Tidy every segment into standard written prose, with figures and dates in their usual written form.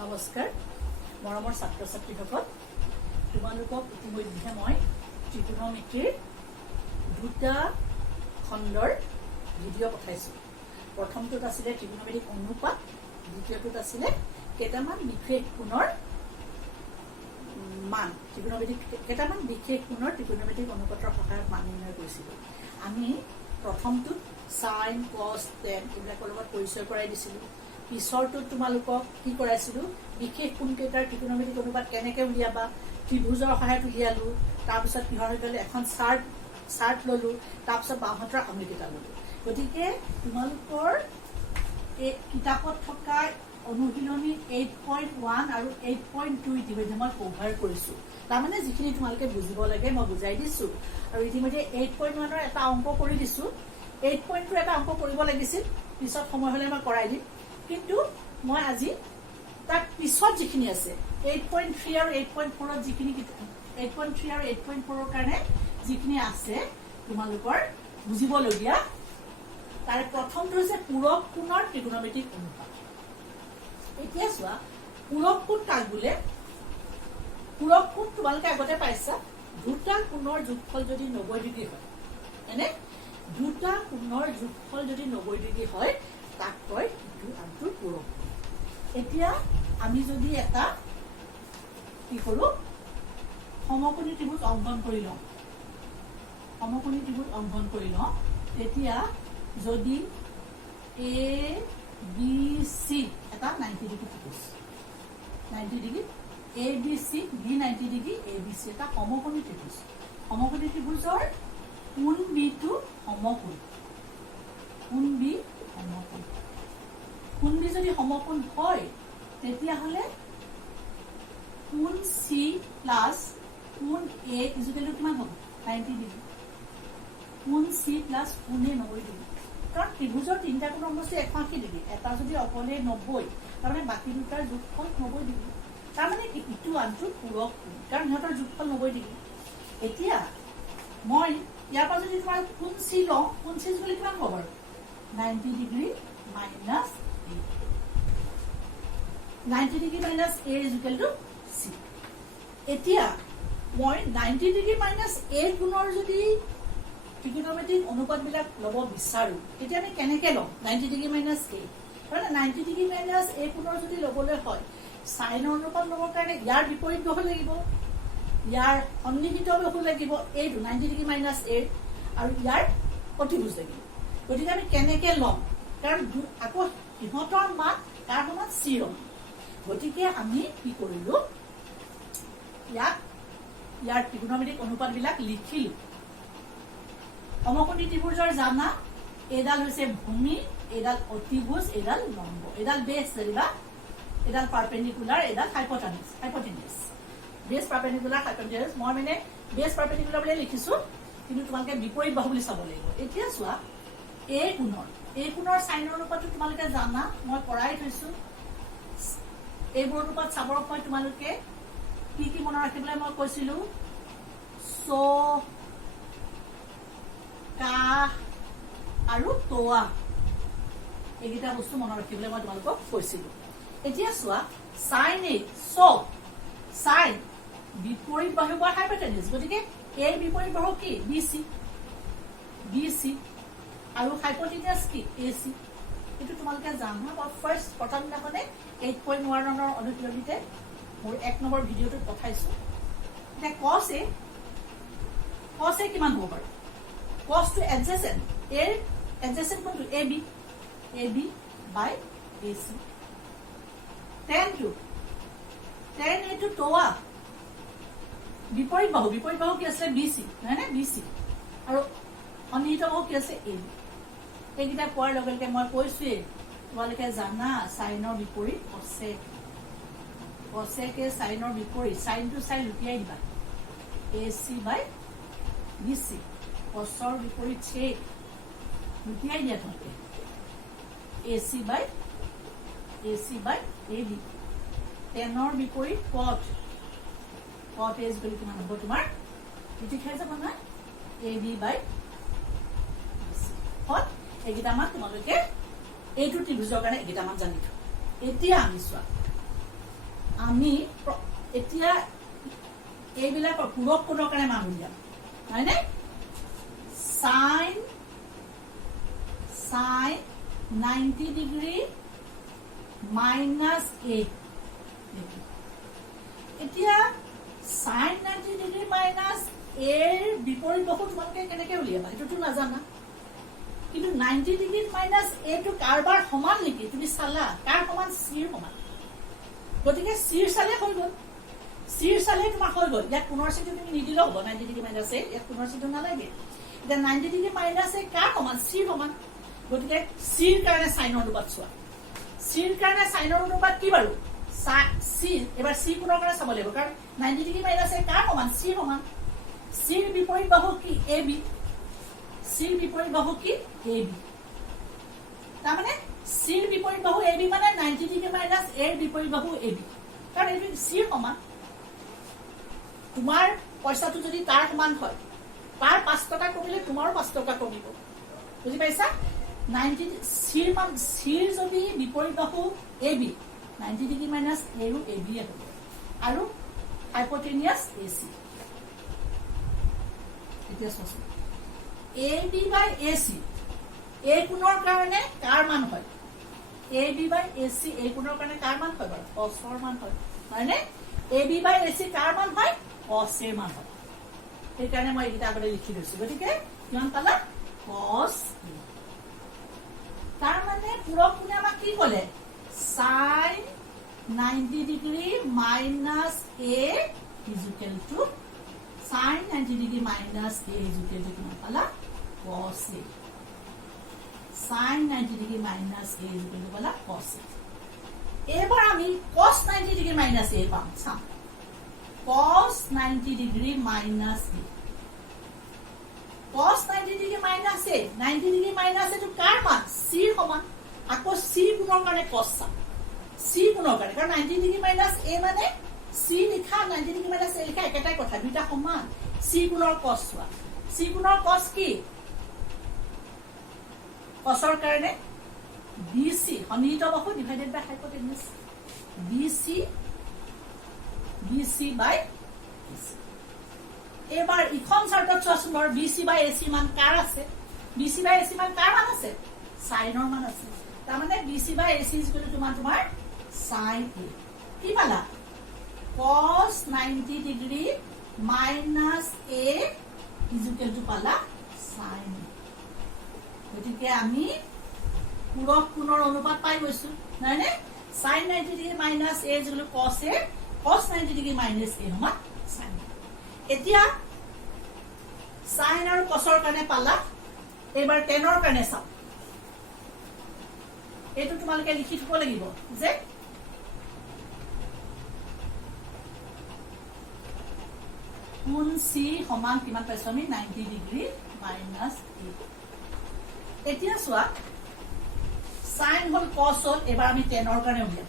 নমস্কাৰ মৰমৰ ছাত্ৰ ছাত্ৰীসকল তোমালোকক ইতিমধ্যে মই ত্ৰিকোণমিতিৰ দুটা খণ্ডৰ ভিডিঅ' পঠাইছো প্ৰথমটোত আছিল ত্ৰিকোণমিতিক অনুপাত দ্বিতীয়টোত আছিল কেইটামান বিশেষ কোণৰ মান ত্ৰিকোণমিতিক কেইটামান বিশেষ কোণৰ ত্ৰিকোণমিতিক অনুপাতৰ সহায়ত মান নিৰ্ণয় কৰিছিলো আমি প্ৰথমটোত sin cos tan এইবিলাকৰ লগত পৰিচয় কৰাই দিছিলো পিছৰটোত তোমালোকক কি কৰাইছিলো বিশেষ কোণকেইটাৰ ত্ৰিকোণমিতিক অনুপাত কেনেকৈ উলিয়াবা ত্ৰিভুজৰ সহায়ত উলিয়ালো তাৰপিছত কিহৰ হৈ গ'ল এখন চাৰ্ট ললো তাৰপিছত বাহুতৰ আঙুলিকেইটা ললো গতিকে তোমালোকৰ এই কিতাপত থকা অনুশীলনী 8.1 আৰু 8.2 ইতিমধ্যে মই কভাৰ কৰিছো তাৰমানে যিখিনি তোমালোকে বুজিব লাগে মই বুজাই দিছো আৰু ইতিমধ্যে 8.1 ৰ এটা অংক কৰি দিছো 8.2 এটা অংক কৰিব লাগিছিল পিছত সময় হলে মই কৰাই দিম কিন্তু মই আজি তাৰ পিছত যিখিনি আছে 8.3 আৰু 8.4 ত যিখিনি 8.3 আৰু 8.4 ৰ কাৰণে যিখিনি আছে তোমালোকৰ বুজিবলগীয়া তাৰে প্ৰথমটো হৈছে পূৰক কোণৰ ত্ৰিকোণমিতিক অনুপাত এতিয়া চোৱা পূৰক কোণ কাক বোলে পূৰক কোণ তোমালোকে আগতে পাইছা দুটা কোণৰ যোগফল যদি 90 ডিগ্ৰী হয় এনে দুটা কোণৰ যোগফল যদি 90 ডিগ্ৰী হয় তাক কয় ইটো আনটো পূৰক এতিয়া আমি যদি এটা কি কৰো সমকোণী ত্ৰিভুজ অংকন কৰি লওঁ সমকোণী ত্ৰিভুজ অংকন কৰি লওঁ তেতিয়া যদি এ বি সি এটা 90 degree ত্ৰিভুজ 90 degree A B C B 90 degree A B সি এটা সমকোণী ত্ৰিভুজৰ কোণ বিটো সমকোণ কোণ বি সমকোণ কোণ বি যদি সমকোণ হয় তেতিয়াহ'লে কোণ সি প্লাছ কোণ এ ইজুকেল টু কিমান হ'ব 90 ডিগ্ৰী কোণ সি প্লাছ কোণ এ 90 ডিগ্ৰী কাৰণ ত্ৰিভুজৰ তিনিটা কোণৰ সমষ্টি 180 ডিগ্ৰী এটা যদি অকলে 90 তাৰমানে বাকী দুটাৰ যোগফল 90 ডিগ্ৰী তাৰমানে ইটো আনটো পূৰক কোণ কাৰণ সিহঁতৰ যোগফল 90 ডিগ্ৰী এতিয়া মই ইয়াৰ পৰা যদি তোমাৰ কোণ চি লওঁ কোণ চি বুলি কিমান হ'ব বাৰু 90 ডিগ্ৰী মাইনাছ 90 ডিগ্ৰী মাইনাছ এ ইজুকেল টু চি এতিয়া মই 90 ডিগ্ৰী মাইনাছ এ কোণৰ যদি ত্ৰিকোণমিতিক অনুপাতবিলাক ল'ব বিচাৰো তেতিয়া আমি কেনেকৈ ল'ম 90 ডিগ্ৰী মাইনাছ এ কাৰণ 90 ডিগ্ৰী মাইনাছ এ কোণৰ যদি ল'বলৈ হয় চাইনৰ অনুপাত ল'বৰ কাৰণে ইয়াৰ বিপৰীত বাহু লাগিব ইয়াৰ সন্নিহিত বাহু লাগিব এইটো 90 ডিগ্ৰী মাইনাছ এ আৰু ইয়াৰ অতিভুজ লাগিব গতিকে আমি কেনেকৈ ল'ম কাৰণ আকৌ সিহঁতৰ মান তাৰ সমান চি ৰ গতিকে আমি কি কৰিলো ইয়াৰ ত্ৰিকোণমিতিক অনুপাতবিলাক লিখিলো সমকোণী ত্ৰিভুজৰ জানা এইডাল হৈছে ভূমি এইডাল অতিভুজ এইডাল লম্ব এইডাল বেছ যেনিবা এইডাল পাৰপেণ্ডিকুলাৰ এইডাল হাইপটেনিয়াছ বেছ পাৰপেণ্ডিকুলাৰ হাইপটেনিয়াছ মই মানে বেছ পাৰপেণ্ডিকুলাৰ বুলি লিখিছো কিন্তু তোমালোকে বিপৰীত বাহু বুলি চাব লাগিব এতিয়া চোৱা এই কোণৰ চাইনৰ অনুপাতটো তোমালোকে জানা মই পঢ়াই থৈছো এইবোৰ অনুপাত চাবৰ সময়ত তোমালোকে কি মনত ৰাখিবলৈ মই কৈছিলো কাহ আৰু তোৱা এইকেইটা বস্তু মনত ৰাখিবলৈ মই তোমালোকক কৈছিলো এতিয়া চোৱা চাইন এ চাইন বিপৰীত বাহু বা হাইপটেনিয়াছ গতিকে এৰ বিপৰীত বাহু কি বি চি আৰু হাইপটেনিয়াছ কি এ চি এইটো তোমালোকে জানা মই প্ৰথম দিনাখনে 8.1 ৰ অনুশীলনীতে মোৰ 1 নম্বৰ ভিডিঅ'টোত পঠাইছো এতিয়া কছ এ কিমান হ'ব বাৰু cos to adjacent a adjacent কোণটো ab by ac tan a to toa বিপৰীত বাহু কি আছে bc নহয় নে bc আৰু অনিহিত বাহু কি আছে ab এইকেইটা পোৱাৰ লগে লগে মই কৈছোৱে তোমালোকে জানা সাইনৰ বিপৰীত cosec সাইনৰ বিপৰীত সাইনটো সাইন লুটিয়াই দিবা ac by bc কছৰ বিপৰীত ছেক লুটিয়াই দিয়া থাকে এচি বাই এ বি টেনৰ বিপৰীত কট এজ বুলি কিমান হ'ব তোমাৰ লুটি খাই যাব না এ বি বাই এইকেইটা মান তোমালোকে এইটো ত্ৰিভুজৰ কাৰণে এইকেইটা মান জানি থোৱা এতিয়া আমি চোৱা আমি এতিয়া এইবিলাক পূৰক কোণৰ কাৰণে মান উলিয়াম হয়নে sin 90 ডিগ্ৰী minus 8 এতিয়া sin 90 ডিগ্ৰী minus a বিপৰীত বাহু তোমালোকে কেনেকৈ উলিয়াবা এটোটো নাজানা কিন্তু 90 ডিগ্ৰী minus a টো কাৰবাৰ সমান নেকি তুমি চালা কাৰ সমান c ৰ সমান গতিকে c ৰ চালে হৈ গ'ল c ৰ চালে তোমাৰ হৈ গ'ল ইয়াত পুনৰ চিটো তুমি নিদিলেও হ'ব 90 ডিগ্ৰী minus a ইয়াত পুনৰ চিটো নালাগে এতিয়া 90 ডিগ্ৰী minus a কাৰ সমান c ৰ সমান গতিকে c ৰ কাৰণে sin অনুপাত চোৱা c ৰ কাৰণে sin অনুপাত কি বাৰু c এবাৰ c কোণৰ কাৰণে চাব লাগিব কাৰণ 90 ডিগ্ৰী minus a কাৰ সমান c সমান c ৰ বিপৰীত বাহু কি ab c ৰ বিপৰীত বাহু কি ab তাৰ মানে c ৰ বিপৰীত বাহু ab মানে 90 ডিগ্ৰী minus a ৰ বিপৰীত বাহু ab কাৰণ এইটো c ৰ সমান তোমাৰ পইচাটো যদি তাৰ সমান হয় তাৰ 5 টকা কমিলে তোমাৰো 5 টকা কমিব বুজি পাইছা 90 c ৰ যদি বিপৰীত বাহু ab 90 ডিগ্ৰী minus a ৰ ab হ'ব আৰু হাইপোটেনিয়াস ac এতিয়া চোৱা ab by ac a কোণৰ কাৰণে কাৰ মান হয় ab by ac a কোণৰ কাৰণে কাৰ মান হয় বাৰু cos ৰ মান হয় হয়নে ab by ac কাৰ মান হয় cos ৰ মান হয় সেইকাৰণে মই এইটা আগতে লিখি দিছো গতিকে কিমান পালা cos তাৰ মানে পূৰক কোণে আমাক কি ক'লে sin 90 degree minus a is equal to sin 90 degree minus a is equal to কিমান পালা cos a sin 90 degree minus a is equal to পালা cos a এবাৰ আমি cos 90 ডিগ্ৰী minus a পাম চাম cos 90 degree minus a cos 90 degree minus a 90 degree minus a টো কাৰ মান c সমান আকৌ c গুণৰ কাৰণে cos চাম c গুণৰ কাৰণে কাৰণ 90 ডিগ্ৰী minus a মানে c লিখা 90 ডিগ্ৰী minus a লিখা একেটাই কথা দুটা সমান c গুণৰ cos চোৱা c গুণৰ cos কি cos ৰ কাৰণে bc সন্নিহিত বাহু divided by hypotenuse bc by ac এবাৰ ইখন চাৰ্টত চোৱাচোন বাৰু bc by ac মান কাৰ আছে bc by ac মান কাৰ মান আছে sin ৰ মান আছে তাৰ মানে bc by ac equal to তোমাৰ sin a কি পালা cos 90 degree minus a is equal to পালা sin a গতিকে আমি পূৰক কোণৰ অনুপাত পাই গৈছো নাইনে sin 90 degree minus a is equal to cos a cos 90 degree minus a সমান sin এতিয়া sin আৰু cos ৰ কাৰণে পালা এবাৰ tan ৰ কাৰণে চাও এটো তোমালোকে লিখি থব লাগিব যে কোণ c সমান কিমান পাইছো আমি 90 ডিগ্ৰী minus a এতিয়া চোৱা sin হল cos হল এবাৰ আমি tan ৰ কাৰণে উলিয়াম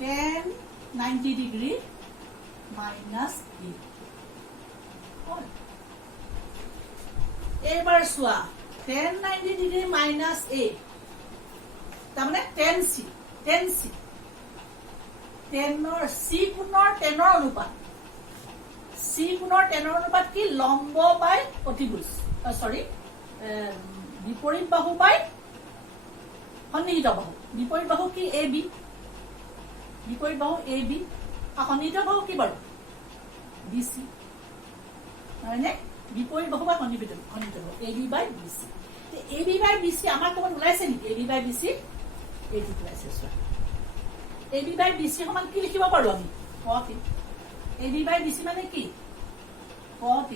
tan 90 ডিগ্ৰী minus a এবাৰ চোৱা tan 90 ডিগ্ৰী minus a তাৰমানে tan c tan ৰ c গুণৰ tan ৰ অনুপাত c গুণৰ tan ৰ অনুপাত কি লম্ব বাই অতিভুজ সৰি বিপৰীত বাহু বাই সন্নিহিত বাহু বিপৰীত বাহু কি ab বিপৰীত বাহু ab সন্নিহিত বাহু কি বাৰু bc হয়নে বিপৰীত বাহু বা সন্নিহিত বাহু ab by bc ab by bc আমাৰ ক'ত ওলাইছে নেকি ab by bc এইটো ওলাইছে চোৱা ab by bc সমান কি লিখিব পাৰো আমি cos ab by bc মানে কি cos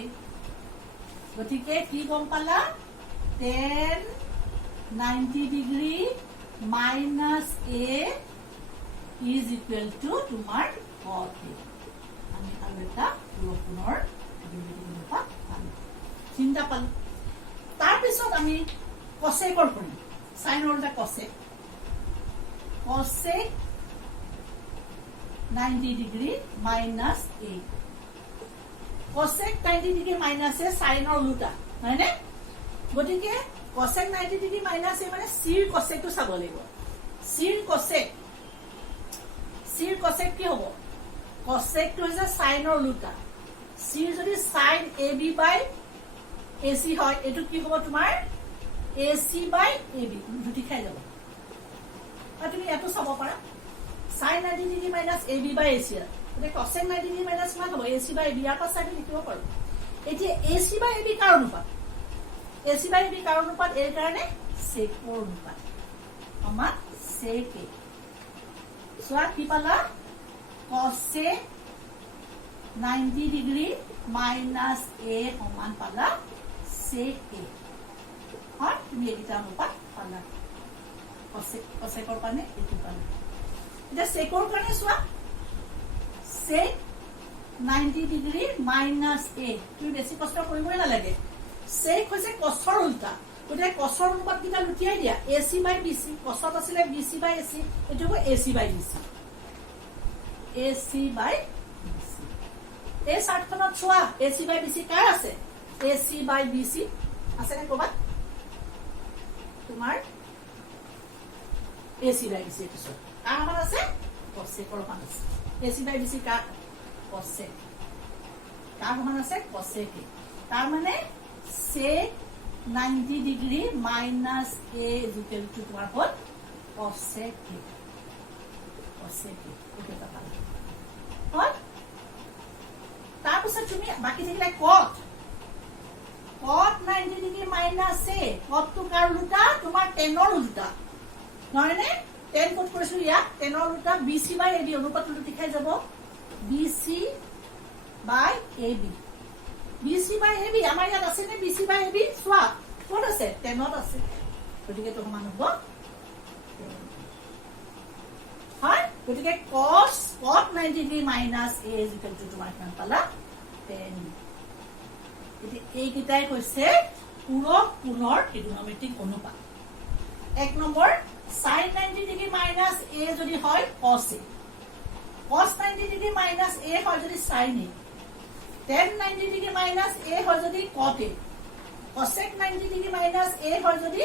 গতিকে কি গম পালা tan 90 degree minus a is equal to তোমাৰ cos আমি আৰু এটা পূৰক কোণৰ অনুপাত পালো চিন্তা পালো তাৰপিছত আমি cosecৰ কৰিম sin ৰ এটা cosec 90 degree minus a cosec 90 degree minus a sin ৰ উল্টা হয়নে গতিকে cosec 90 ডিগ্ৰী মাইনাছ এ মানে চিৰ কচেকটো চাব লাগিব চিৰ কচেক কি হ'ব কচেকটো হৈছে সাইনৰ ওলোটা চিৰ যদি সাইন ab বাই ac হয় এটো কি হ'ব তোমাৰ ac বাই ab দুটি খাই যাব আৰু তুমি এটো চাব পাৰা sin 90 ডিগ্ৰী মাইনাছ ab বাই ac মানে cosec 90 ডিগ্ৰী মাইনাছ মান হ'ব ac বাই ab ইয়াৰ পৰা চাই লিখিব পাৰো এতিয়া ac বাই ab কাৰ অনুপাত ac বাই ab কাৰ অনুপাত এৰ কাৰণে সেকৰ অনুপাত আমাৰ sec a সোয়া কি পালা cosec 90 ডিগ্ৰী মাইনাছ a সমান পালা sec a হয় তুমি এটা অনুপাত পালা cosecৰ কাৰণে এটো পালা এটা সেকৰ কাৰণে সোয়া sec 90 ডিগ্ৰী মাইনাছ a তুমি বেছি কষ্ট কৰিবই নালাগে sec হৈছে cosৰ উল্টা ওটা cosৰ অনুপাত কিটা লুটিয়াই দিয়া ac বাই bc cosত আছিলে bc বাই ac এটো হ'ব ac by bc ac by bc এই চাৰ্টখনত চোৱা ac বাই bc কাৰ আছে ac বাই bc আছে নে ক'বাত তোমাৰ ac বাই bc এটো চোৱা কাৰ মান আছে cosecৰ মান আছে ac by bc car cosec কাৰ মান আছে cosec তাৰ মানে sec 90 degree minus a equal to তোমাৰ হ'ল cosec এটা পালা হয় তাৰপিছত তুমি বাকি থাকিলে cot 90 degree minus a cot টো কাৰ উল্টা তোমাৰ tan ৰ উল্টা নহয় নে tan কত কৰিছো ইয়াত tan ৰ উল্টা bc বাই ab অনুপাত লুটি খাই যাব bc বাই ab bc বাই ab আমাৰ ইয়াত আছে নে bc বাই ab সোয়া কোন আছে টেনত আছে গতিকে তো সমান হ'ব হয় গতিকে cos 90 degree minus a is equal to তোমাৰ কিমান পালা 10 এটি এই কিটাই কৈছে পূৰক কোণৰ ত্ৰিকোণমিতিক অনুপাত এক number sin 90 degree minus a যদি হয় cos a cos 90 degree minus a হয় যদি sin a tan 90 degree minus a হয় যদি cot a cosec 90 degree minus a হয় যদি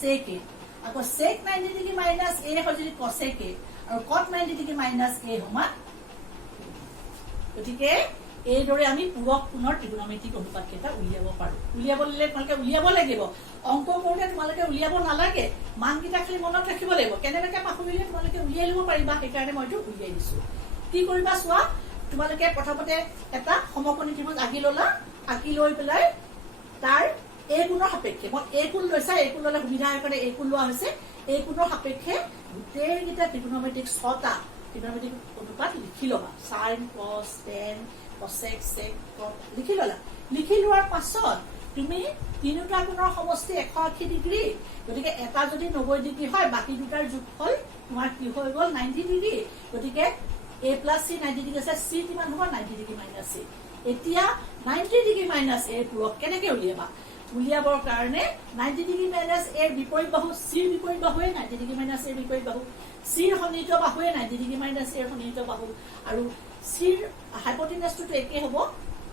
sec a আকৌ sec 90 ডিগ্ৰী মাইনাছ a হয় যদি cosec a আৰু cot 90 ডিগ্ৰী মাইনাছ a সমান গতিকে এই দৰে আমি পূৰক কোণৰ ত্ৰিকোণমিতিক অনুপাত কেইটা উলিয়াব পাৰো উলিয়াবলৈ তোমালোকে উলিয়াব লাগিব অংক কৰোতে তোমালোকে উলিয়াব নালাগে মান কিটা খালি মনত ৰাখিব লাগিব কেনেকৈ পাহৰিলে তোমালোকে উলিয়াই লব পাৰিবা সেইকাৰণে মইটো উলিয়াই দিছো কি কৰিবা চোৱা তোমালোকে প্ৰথমতে এটা সমকোণী ত্ৰিভুজ আঁকি ললা আঁকি লৈ পেলাই তাৰ এই কোণৰ সাপেক্ষে মই এই কোণ লৈছা এই কোণ ললে সুবিধা হয় কাৰণে এই কোণ লোৱা হৈছে এই কোণৰ সাপেক্ষে গোটেইকেইটা ত্ৰিকোণমিতিক 6টা ত্ৰিকোণমিতিক অনুপাত লিখি লবা sin cos tan cosec sec cot লিখি ললা লিখি লোৱাৰ পাছত তুমি তিনিটা কোণৰ সমষ্টি 180 ডিগ্ৰী গতিকে এটা যদি 90 ডিগ্ৰী হয় বাকি দুটাৰ যোগফল তোমাৰ কি হৈ গল 90 ডিগ্ৰী গতিকে a plus c 90 ডিগ্ৰী আছে c কিমান হ'ব 90 ডিগ্ৰী মাইনাছ c এতিয়া 90 ডিগ্ৰী মাইনাছ a পূৰক কেনেকৈ উলিয়াবা উলিয়াবৰ কাৰণে 90 ডিগ্ৰী মাইনাছ a বিপৰীত বাহু c বিপৰীত বাহুৱে 90 ডিগ্ৰী মাইনাছ a বিপৰীত বাহু c সন্নিহিত বাহুৱে 90 ডিগ্ৰী মাইনাছ a সন্নিহিত বাহু আৰু c হাইপোটেনাছটো একে হ'ব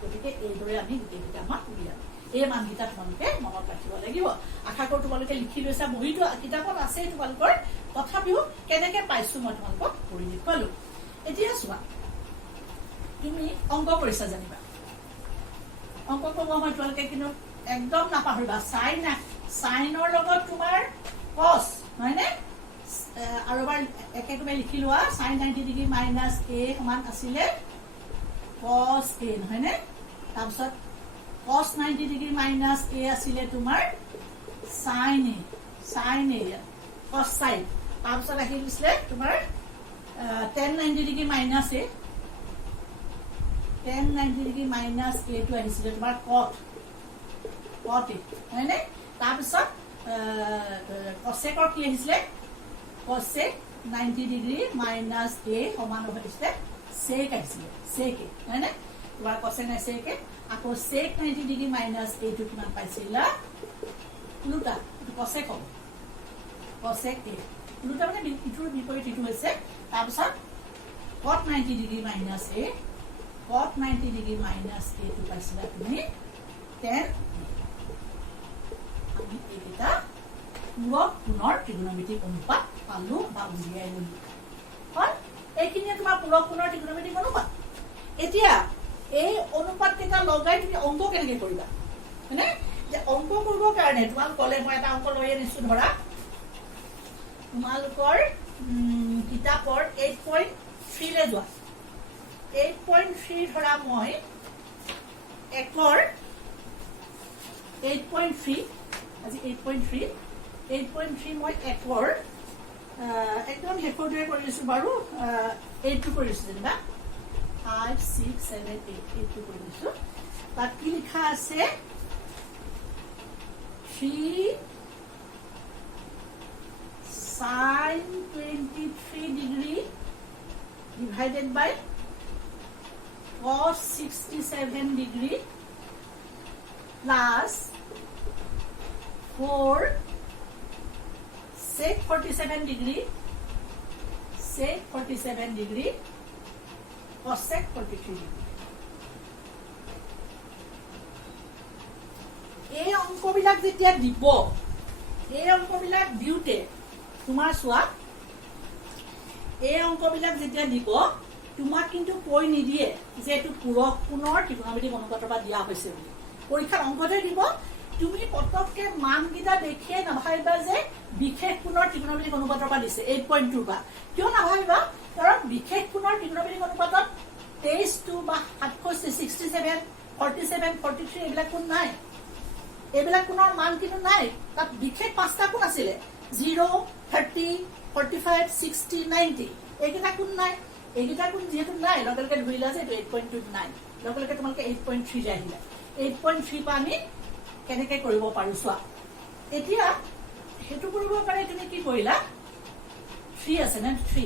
গতিকে এই দৰে আমি গোটেইটা আমাৰ উলিয়াম এই মানকিটা তোমালোকে মনত ৰাখিব লাগিব আশা কৰো তোমালোকে লিখি লৈছা বহিটো কিতাপত আছে তোমালোকৰ তথাপিও কেনেকৈ পাইছো মই তোমালোকক কৰি দেখুৱালো এতিয়া চোৱা তুমি অংক কৰিছা জানিবা অংক কৰিব মই তোমালোকে কিন্তু একদম নাপাহৰিবা সাইনৰ লগত তোমাৰ cos নহয় নে আৰু এবাৰ একেবাৰে লিখি লোৱা sin 90 ডিগ্ৰী মাইনাছ a সমান আছিলে cos a নহয় নে তাৰপিছত cos 90 ডিগ্ৰী মাইনাছ a আছিলে তোমাৰ sin a cos sin তাৰপিছত আহিছিলে তোমাৰ tan 90 degree minus a tan 90 degree minus a টো আহিছিলে তোমাৰ cot a হয় নে তাৰপিছত cosecৰ কি আহিছিলে cosec 90 ডিগ্ৰী মাইনাছ a সমান হৈছিলে sec আহিছিলে sec হয় নে তোমাৰ cosec নাই sec আকৌ sec 90 ডিগ্ৰী মাইনাছ a টো কিমান পাইছিলা উল্টা cosec হ'ব cosec a উল্টা মানে ইটোৰ বিপৰীত ইটো হৈছে তাৰপিছত cot 90 degree minus a cot 90 degree minus a টো পাইছিলা তুমি tan আমি এইকেইটা পূৰক কোণৰ ত্ৰিকোণমিতিক অনুপাত পালো বা উলিয়াই ললো হয় এইখিনিয়ে তোমাৰ পূৰক কোণৰ ত্ৰিকোণমিতিক অনুপাত এতিয়া এই অনুপাত কেইটা লগাই তুমি অংক কেনেকৈ কৰিবা মানে যে অংক কৰিবৰ কাৰণে তোমালোকলে মই এটা অংক লৈ আনিছো ধৰা তোমালোকৰ কিতাপৰ 8.3 লে যোৱা 8.3 ধৰা মই একৰ 8.3 আজি 8.3 মই একৰ একদম শেষৰটোৱে কৰিছো বাৰু 8 টো কৰিছো যেনিবা 5 6 7 8 টো কৰিছো তাত কি লিখা আছে 3 sin 23 degree divided by cos 67 degree plus 4 sec 47 degree cosec 43 degree এই অংকবিলাক যেতিয়া দিব এই অংকবিলাক দিওতে তোমাৰ চোৱা এই অংকবিলাক যেতিয়া দিব তোমাক কিন্তু কৈ নিদিয়ে যে এটো পূৰক কোণৰ ত্ৰিকোণমিতিক অনুপাতৰ পৰা দিয়া হৈছে বুলি পৰীক্ষাৰ অংকতে দিব তুমি পটককে মানকেইটা দেখিয়ে নাভাবিবা যে বিশেষ কোণৰ ত্ৰিকোণমিতিক অনুপাতৰ পৰা দিছে 8.2 বা কিয় নাভাবিবা কাৰণ বিশেষ কোণৰ ত্ৰিকোণমিতিক অনুপাতত 23 বা 67 47 43 এইবিলাক কোণ নাই এইবিলাক কোণৰ মান কিন্তু নাই তাত বিশেষ পাঁচটা কোণ আছিলে 0 30 45 60 90 এইকেইটা কোণ নাই এইকেইটা কোণ যেহেতু নাই লগে ধৰিলা যে 8.2 নাই লগে তোমালোকে 8.3 আহিলা 8.3 পা আমি কেনেকৈ কৰিব পাৰো চোৱা এতিয়া হেতু কৰিবৰ কাৰণে তুমি কি কৰিলা 3 আছে না 3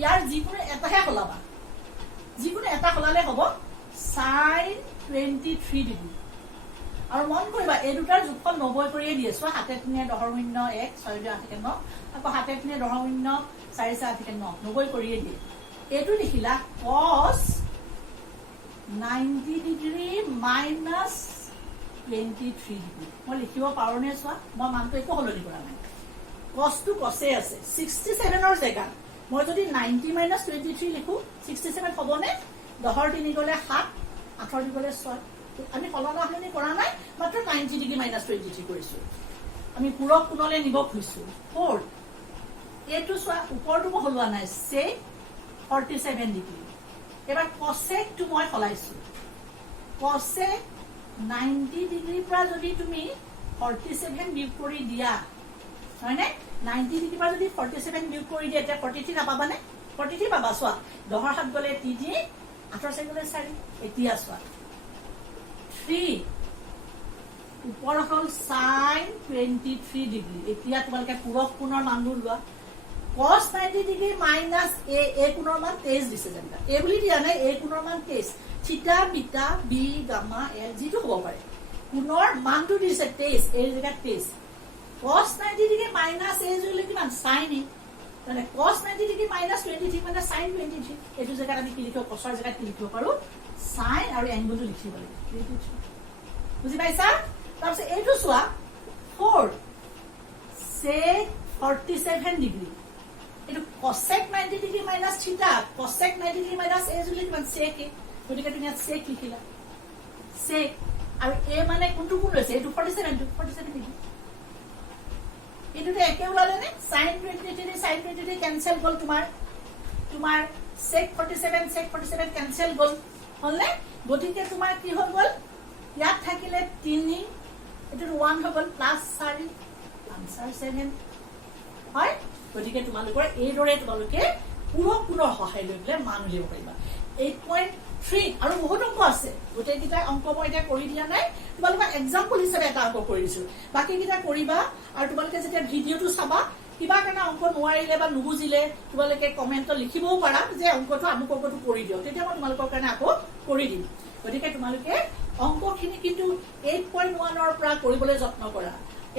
ইয়াৰ যিকোনো এটাহে হলাবা যিকোনো এটা হলালে হ'ব sin 23 ডিগ্ৰী আৰু মন কৰিবা এই দুটাৰ যোগফল 90 কৰিয়ে দিয়ে চোৱা হাতে তিনিয়ে 0.1 6 2 8 9 আকৌ হাতে তিনিয়ে 0.9 4 4 8 9 90 কৰিয়ে দিয়ে এইটো লিখিলা cos 90 ডিগ্ৰী minus 23 ডিগ্ৰী মই লিখিব পাৰোনে চোৱা মই মানটো একো হলনি কৰা নাই cos টো cosে আছে 67 ৰ জেগা মই যদি 90 minus 23 লিখো 67 হ'বনে 10 3 গলে 7 8 গলে 6 আমি কলনা হলনি কৰা নাই মাত্ৰ 90 ডিগ্ৰী minus 23 কৰিছো আমি পূৰক কোণলে নিব খুজিছো 4 এটো চোৱা ওপৰটো মই হলোৱা নাই সে 47 ডিগ্ৰী এবাৰ cosec টো মই হলাইছো cosec 90 ডিগ্ৰী পৰা যদি তুমি 47 বিয়োগ কৰি দিয়া হয়নে 90 ডিগ্ৰী পৰা যদি 47 বিয়োগ কৰি দিয়া এটা 43 নাপাবানে 43 পাবা চোৱা 10 7 গলে 3 8 6 গলে 4 এতিয়া চোৱা 3 উপৰ হল sin 23 ডিগ্ৰী এতিয়া তোমালোকে পূৰক কোণৰ মানবোৰ লোৱা cos 90 ডিগ্ৰী minus a কোণৰ মান 23 দিছে যেনকা a বুলি দিয়া নাই a কোণৰ মান 23 থিটা বিটা বি গামা এল যিটো হ'ব পাৰে কোণৰ মানটো দিছে 23 এই জেগাত 23 cos 90 ডিগ্ৰী minus a জুলে কিমান sin a মানে cos 90 ডিগ্ৰী minus 23 মানে sin 23 এইটো জেগাত আমি কি লিখিব cosৰ জেগাত কি লিখিব পাৰো sin আৰু এংগলটো লিখিব লাগিব বুজি পাইছা তাৰপিছত এইটো চোৱা 4 sec 47 ডিগ্ৰী এটো cosec 90 ডিগ্ৰী minus থিটা cosec 90 ডিগ্ৰী minus a জুলে কিমান sec a গতিকে তুমি ইয়াত sec লিখিলা sec আৰু a মানে কোনটো কোন লৈছে এটো 47 ডিগ্ৰী এটোতে একে ওলালে নে sin 23 sin 23 ক্যান্সেল গল তোমাৰ sec 47 ক্যান্সেল গল হলনে গতিকে তোমাৰ কি হৈ গল ইয়াত থাকিলে 3 এটো 1 হৈ গল প্লাস 4 আনসার 7 হয় গতিকে তোমালোকৰ এই দৰে তোমালোকে পূৰক কোণৰ সহায় লৈ পেলাই মান উলিয়াব পাৰিবা 8.3 আৰু বহুত অংক আছে গোটেই কিটা অংক মই এটা কৰি দিয়া নাই তোমালোকৰ এক্সাম্পল হিচাপে এটা অংক কৰি দিছো বাকি কিটা কৰিবা আৰু তোমালোকে যেতিয়া ভিডিওটো চাবা কিবা কাৰণে অংক নোৱাৰিলে বা নুবুজিলে তোমালোকে কমেন্টত লিখিবও পাৰা যে অংকটো আমুক অংকটো কৰি দিও তেতিয়া মই তোমালোকৰ কাৰণে আকৌ কৰি দিম গতিকে তোমালোকে অংকখিনি কিন্তু 8.1 ৰ পৰা কৰিবলৈ যত্ন কৰা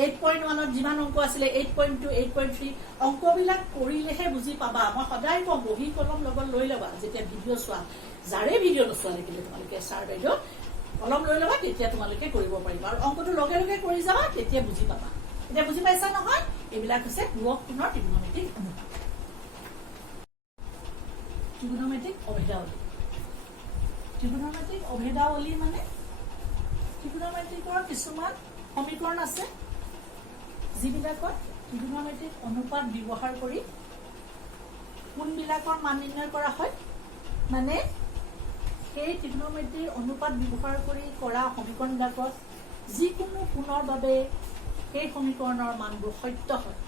8.1 ত যিমান অংক আছিলে 8.2 8.3 অংকবিলাক কৰিলেহে বুজি পাবা মই সদায় কম বহি কলম লগত লৈ লবা যেতিয়া ভিডিও চোৱা যাৰে ভিডিও নচোৱা লাগিলে তোমালোকে ছাৰ বাইদেউ অলপ লৈ ল'বা তেতিয়া তোমালোকে কৰিব পাৰিবা আৰু অংকটো লগে লগে কৰি যাবা তেতিয়া বুজি পাবা এতিয়া বুজি পাইছা নহয় এইবিলাক হৈছে ধ্ৰুৱক কোণৰ ত্ৰিকোণমিতিক অনুপাত ত্ৰিকোণমিতিক অভেদাৱলী ত্ৰিকোণমিতিক অভেদাৱলী মানে ত্ৰিকোণমিতিকৰ কিছুমান সমীকৰণ আছে যিবিলাকত ত্ৰিকোণমিতিক অনুপাত ব্যৱহাৰ কৰি কোণবিলাকৰ মান নিৰ্ণয় কৰা হয় মানে সেই ত্ৰিকোণমিতিৰ অনুপাত ব্যৱহাৰ কৰি কৰা সমীকৰণবিলাকত যিকোনো কোণৰ বাবে সেই সমীকৰণৰ মানবোৰ সত্য হয়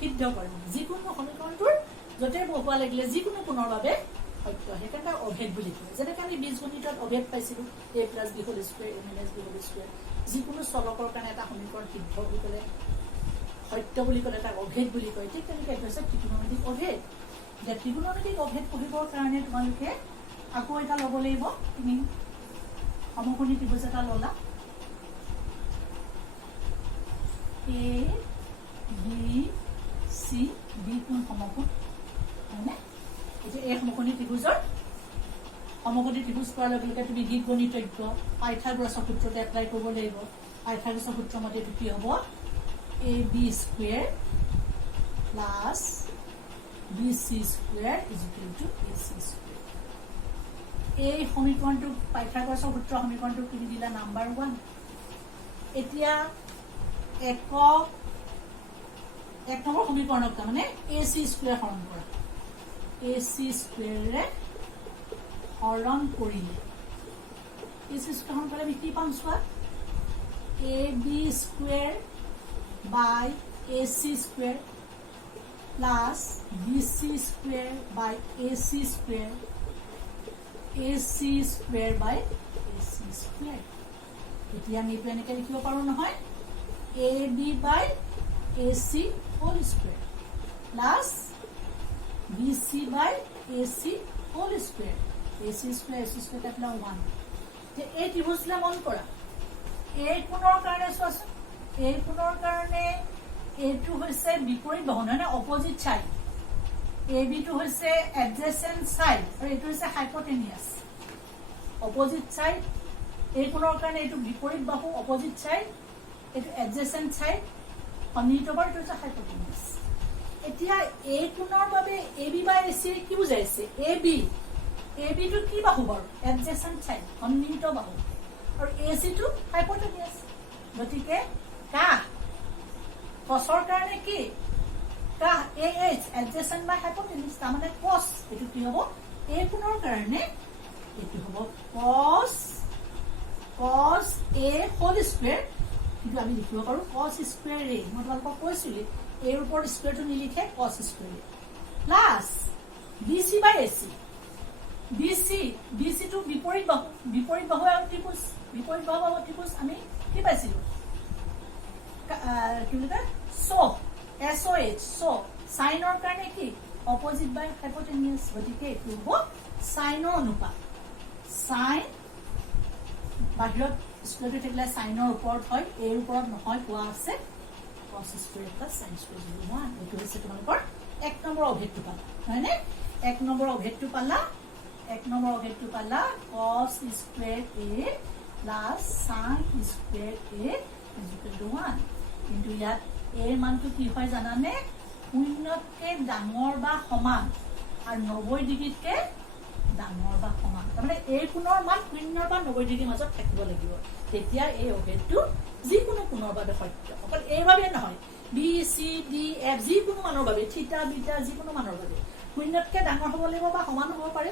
সিদ্ধ কৰে যিকোনো সমীকৰণটোৰ য'তে বহুৱা লাগিলে যিকোনো কোণৰ বাবে সত্য সেইকাৰণে অভেদ বুলি কয় যেনেকৈ আমি বীজগণিতত অভেদ পাইছিলোঁ a + b² a - b² যিকোনো চলকৰ কাৰণে এটা সমীকৰণ সিদ্ধ বুলি ক'লে সত্য বুলি ক'লে তাক অভেদ বুলি কয় ঠিক তেনেকৈ এইটো হৈছে ত্ৰিকোণমিতিক অভেদ এতিয়া ত্ৰিকোণমিতিক অভেদ পঢ়িবৰ কাৰণে তোমালোকে আকৌ এটা ল'ব লাগিব তুমি সমকোণী ত্ৰিভুজ এটা ল'লা A B C D কোণ সমকোণ হয়নে এতিয়া এই সমকোণী ত্ৰিভুজৰ সমকোণী ত্ৰিভুজ কৰাৰ লগে লগে তুমি বীজগণিতজ্ঞ পাইথাগোৰাছৰ সূত্ৰটো এপ্লাই কৰিব লাগিব পাইথাগোৰাছৰ সূত্ৰ মতে এইটো কি হ'ব AB² plus BC² = AC²। এই সমীকৰণটো পাইথাগোৰাছৰ সূত্ৰ সমীকৰণটো তুমি দিলা নাম্বাৰ 1 এতিয়া এক নম্বৰ সমীকৰণক মানে AC² হৰণ কৰা AC² ৰে হৰণ কৰিলে AC² হৰণ কৰিলে আমি কি পাম চোৱা AB² by AC² plus BC² by AC² AC² by AC²। এতিয়া আমি এইটো এনেকৈ লিখিব পাৰোঁ নহয় AB by AC whole square plus BC by AC whole square AC² কাটিলে 1 এই ত্ৰিভুজটা মন কৰা এই কোণৰ কাৰণে চোৱাচোন এই কোণৰ কাৰণে এইটো হৈছে বিপৰীত বাহু নহয় নে অপজিট সাইড AB টো হৈছে এডজেসেন্ট সাইড আৰু এইটো হৈছে হাইপোটেনিয়াস অপজিট সাইড এই কোণৰ কাৰণে এইটো বিপৰীত বাহু অপজিট সাইড এইটো এডজেসেন্ট সাইড সন্নিহিত বাহু এইটো হৈছে হাইপোটেনিয়াস এতিয়া এই কোণৰ বাবে AB বাই AC কি বুজাইছে AB টো কি বাহু বাৰু এডজেসেন্ট সাইড সন্নিহিত বাহু আৰু AC টো হাইপোটেনিয়াস গতিকে কাহ কসৰ কাৰণে কি কাহ AH এডজেসেন্ট বাই হাইপোটেনিয়াস তাৰমানে কস এইটো কি হ'ব এই কোণৰ কাৰণে এইটো হ'ব cos A whole square কিন্তু আমি লিখিব পাৰোঁ cos square A মই তোমালোকক কৈছিলোঁ এৰ ওপৰত স্কুৱেৰটো নিলিখে cos square A plus BC by AC BC টো বিপৰীত বাহু আৰু ত্ৰিভুজ বিপৰীত বাহু আৰু ত্ৰিভুজ আমি কি পাইছিলোঁ কি বুলি কয় SOH সাইনৰ কাৰণে কি অপজিট বাই হাইপোটেনিয়াস গতিকে এইটো হ'ব সাইনৰ অনুপাত সাইন বাহিৰত স্কুৱেৰটো থাকিলে সাইনৰ ওপৰত হয় এৰ ওপৰত নহয় কোৱা আছে cos square plus sin square 1 এইটো হৈছে তোমালোকৰ 1 নম্বৰ অভেদটো পালা হয়নে 1 নম্বৰ অভেদটো পালা cos square A plus sin square A = 1 কিন্তু ইয়াত এৰ মানটো কি হয় জানানে শূন্যতকৈ ডাঙৰ বা সমান আৰু 90 ডিগ্ৰীতকৈ ডাঙৰ বা সমান তাৰমানে এই কোণৰ মান 0 বা 90 ডিগ্ৰীৰ মাজত থাকিব লাগিব তেতিয়া এই অভেদটো যিকোনো কোণৰ বাবে সত্য অকল এই বাবে নহয় B C D F যিকোনো মানৰ বাবে থিটা বিটা যিকোনো মানৰ বাবে 0তকৈ ডাঙৰ হ'ব লাগিব বা সমান হ'ব পাৰে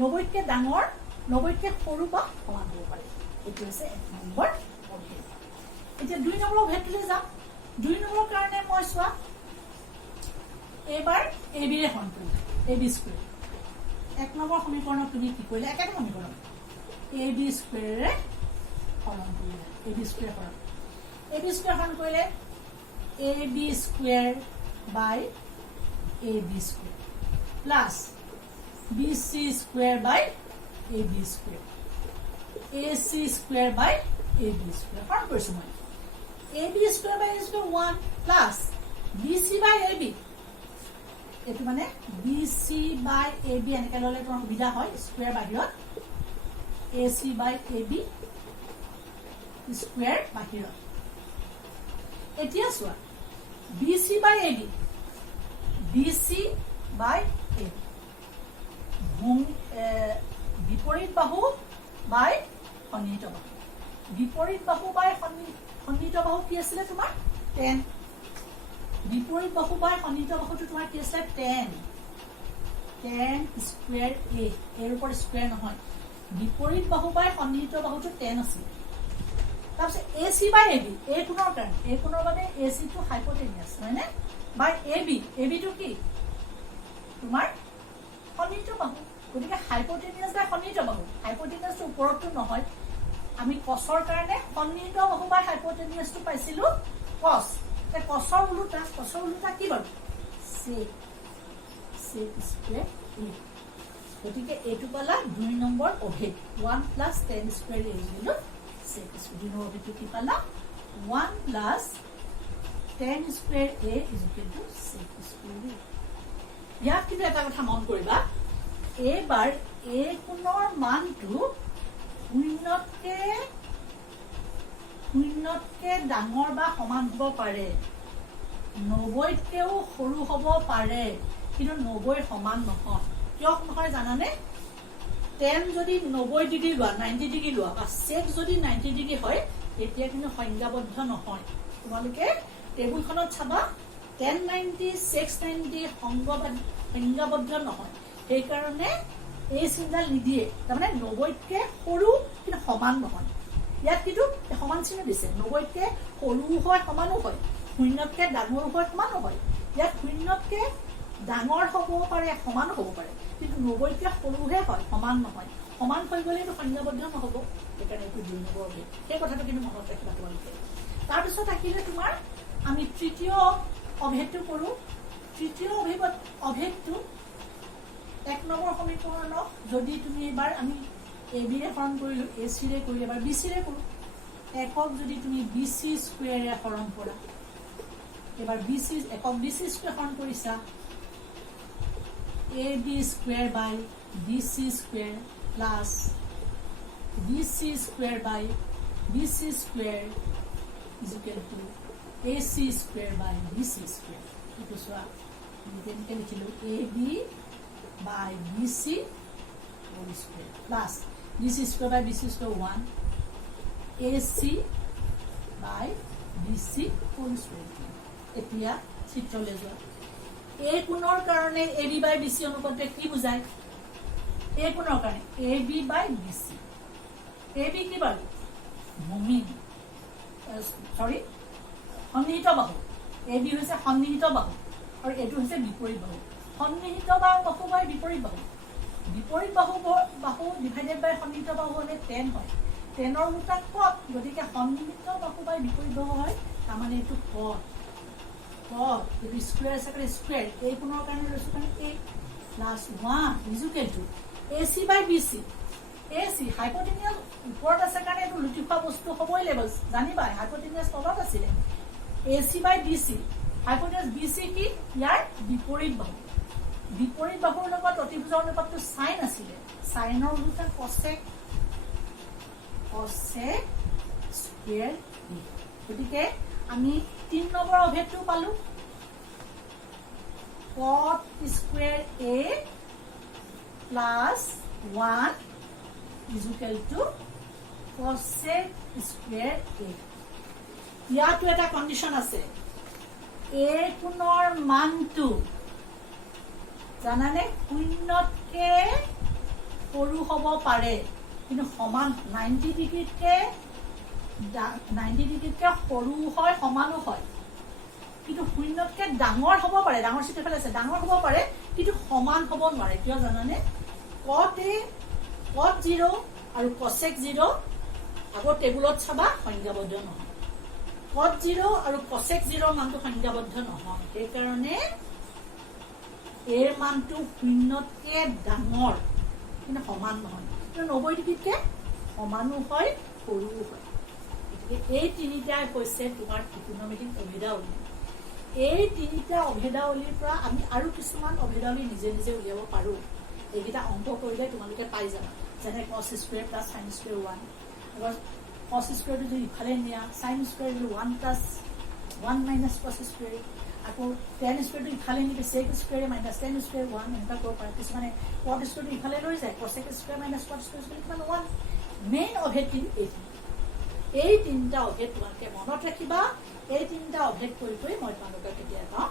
90তকৈ ডাঙৰ 90তকৈ সৰু বা সমান হ'ব পাৰে এইটো হৈছে 1 নম্বৰ অভেদ এতিয়া 2 নম্বৰ অভেদটোলৈ যাম 2 নম্বৰৰ কাৰণে মই চোৱা এবাৰ AB ৰে হৰণ কৰিলা AB² 1 নম্বৰ সমীকৰণত তুমি কি কৰিলা একেটা সমীকৰণ AB² ৰে হৰণ কৰিলা AB² হৰণ কৰিলে AB² by AB² plus BC² by AB² AC² by AB² হৰণ কৰিছো মই AB² by AC² 1 plus BC by AB এইটো মানে BC by AB এনেকৈ ল'লে তোমাৰ সুবিধা হয় স্কুৱেৰ বাহিৰত AC by AB স্কুৱেৰ বাহিৰত এতিয়া চোৱা BC by AB BC by AB বিপৰীত বাহু বাই সন্নিহিত বাহু বিপৰীত বাহু বাই সন্নিহিত বাহু কি আছিলে তোমাৰ 10 বিপৰীত বাহু বাই সন্নিহিত বাহুটো তোমাৰ কি আছিলে 10 স্কুৱেৰ A এৰ ওপৰ স্কুৱেৰ নহয় বিপৰীত বাহু বাই সন্নিহিত বাহুটো 10 আছিল তাৰপিছত AC by AB A কোণৰ কাৰণে A কোণৰ বাবে AC টো হাইপোটেনিয়াছ হয়নে বাই AB AB টো কি তোমাৰ সন্নিহিত বাহু গতিকে হাইপোটেনিয়াছ বাই সন্নিহিত বাহু হাইপোটেনিয়াছটো ওপৰতটো নহয় আমি কছৰ কাৰণে সন্নিহিত বাহু বাই হাইপোটেনিয়াছটো পাইছিলো কছ তে কছৰ উলুটা কি বাৰু sec স্কুৱেৰ A গতিকে এইটো পালা 2 নম্বৰ অভেদ 1 + 10 square A equal sec square number অভেদটো কি পালা 1 + 10 square A equal sec square A ইয়াত কিন্তু এটা কথা মন কৰিবা এবাৰ A কোণৰ মানটো শূন্যতকে ডাঙৰ বা সমান হ'ব পাৰে 90তকেও সৰু হ'ব পাৰে কিন্তু 90 সমান নহয় কিয় নহয় জানানে 10 যদি 90 ডিগ্ৰী লোৱা 90 ডিগ্ৰী লোৱা বা sec যদি 90 ডিগ্ৰী হয় তেতিয়া কিন্তু সংজ্ঞাবদ্ধ নহয় তোমালোকে টেবুলখনত চাবা 1090 690 সংজ্ঞাবদ্ধ নহয় এই কাৰণে এই চিহ্নডাল নিদিয়ে তাৰমানে 90তকে সৰু কিন্তু সমান নহয় ইয়াত কিন্তু সমান চিহ্ন দিছে 90তকে সৰু হয় সমানো হয় শূন্যতকে ডাঙৰ হয় সমানো হয় ইয়াত শূন্যতকে ডাঙৰ হ'ব পাৰে সমানো হ'ব পাৰে কিন্তু 90তকে সৰুহে হয় সমান নহয় সমান হৈ গ'লে এইটো সংজ্ঞাবদ্ধ নহ'ব সেইকাৰণে এইটো 2 নম্বৰ অভেদ সেই কথাটো কিন্তু মনত ৰাখিবা তোমালোকে তাৰপিছত আহিলে তোমাৰ আমি তৃতীয় অভেদটো কৰোঁ তৃতীয় অভেদটো 1 নম্বৰ সমীকৰণক যদি তুমি এবাৰ আমি AB ৰে হৰণ কৰিলো AC ৰে কৰি এবাৰ BC ৰে কৰোঁ একক যদি তুমি BC স্কুৱেৰে হৰণ কৰা এবাৰ একক BC স্কুৱেৰ হৰণ কৰিছা AB square by BC square plus BC square by BC square equal to AC square by BC square এইটো চোৱা আমি তেনেকৈ লিখিলোঁ AB by BC whole square plus BC square by BC square 1 AC by BC whole square এতিয়া চিত্ৰলৈ যোৱা A কোণৰ কাৰণে AB by BC অনুপাতে কি বুজায় A কোণৰ কাৰণে AB by BC AB কি বাৰু ভূমি সন্নিহিত বাহু AB হৈছে সন্নিহিত বাহু আৰু এইটো হৈছে বিপৰীত বাহু সন্নিহিত বাহু বাই বিপৰীত বাহু ডিভাইডেড বাই সন্নিহিত বাহু হলে 10 হয় 10ৰ উল্টা পদ গতিকে সন্নিহিত বাহু বাই বিপৰীত বাহু হয় তাৰমানে এইটো পদ এইটো স্কুৱেৰ আছে কাৰণে স্কুৱেৰ এই কোণৰ কাৰণে লৈছো কাৰণে A plus 1 equal to AC by BC AC hypotenuse ওপৰত আছে কাৰণে এইটো লুটি খোৱা বস্তু হ'বই লাগিব জানিবা হাইপোটেনিয়াছ তলত আছিলে AC বাই BC হাইপোটেনিয়াছ BC কি ইয়াৰ বিপৰীত বাহুৰ লগত অতিভুজৰ অনুপাতটো সাইন আছিলে সাইনৰ উল্টা কসেক স্কুৱেৰ B গতিকে আমি 3 নম্বৰ অভেদটো পালো cot square A plus 1 equal two cosec square A ইয়াতো এটা কণ্ডিশ্যন আছে A কোণৰ মানটো জানানে শূন্যতকে সৰু হ'ব পাৰে কিন্তু সমান 90 ডিগ্ৰীতকে সৰু হয় সমানো হয় কিন্তু শূন্যতকে ডাঙৰ হ'ব পাৰে ডাঙৰ চিট এফালে আছে ডাঙৰ হ'ব পাৰে কিন্তু সমান হ'ব নোৱাৰে কিয় জানানে cot 0 আৰু cosec 0 আগৰ টেবুলত চাবা সংজ্ঞাবদ্ধ নহয় cot 0 আৰু cosec 0 মানটো সংজ্ঞাবদ্ধ নহয় সেইকাৰণে এৰ মানটো শূন্যতকে ডাঙৰ কিন্তু সমান নহয় 90 ডিগ্ৰীতকে সমানো হয় সৰুও হয় গতিকে এই তিনিটাই হৈছে তোমাৰ ত্ৰিকোণমিতিক অভেদাৱলী এই তিনিটা অভেদাৱলীৰ পৰা আমি আৰু কিছুমান অভেদাৱলী নিজে নিজে উলিয়াব পাৰোঁ এইকেইটা অংক কৰিলে তোমালোকে পাই যাবা যেনে cos square plus sin square 1 কছ স্কুৱেৰটো যদি ইফালে নিয়া চাইন স্কুৱেৰ যদি 1 প্লাছ 1 মাইনাছ কছ স্কুৱেৰ আকৌ টেন স্কুৱেৰটো ইফালে নিলে sec square minus tan square 1 এনেকুৱা কৰিব পাৰে কিছুমানে কট স্কুৱেৰটো ইফালে লৈ যায় কছেক স্কুৱেৰ মাইনাছ কট স্কুৱেৰ কিমান 1 মেইন অভেদটি এই তিনিটা অভেদ তোমালোকে মনত ৰাখিবা এই তিনিটা অভেদ কৰি মই তোমালোকক কেতিয়া এটা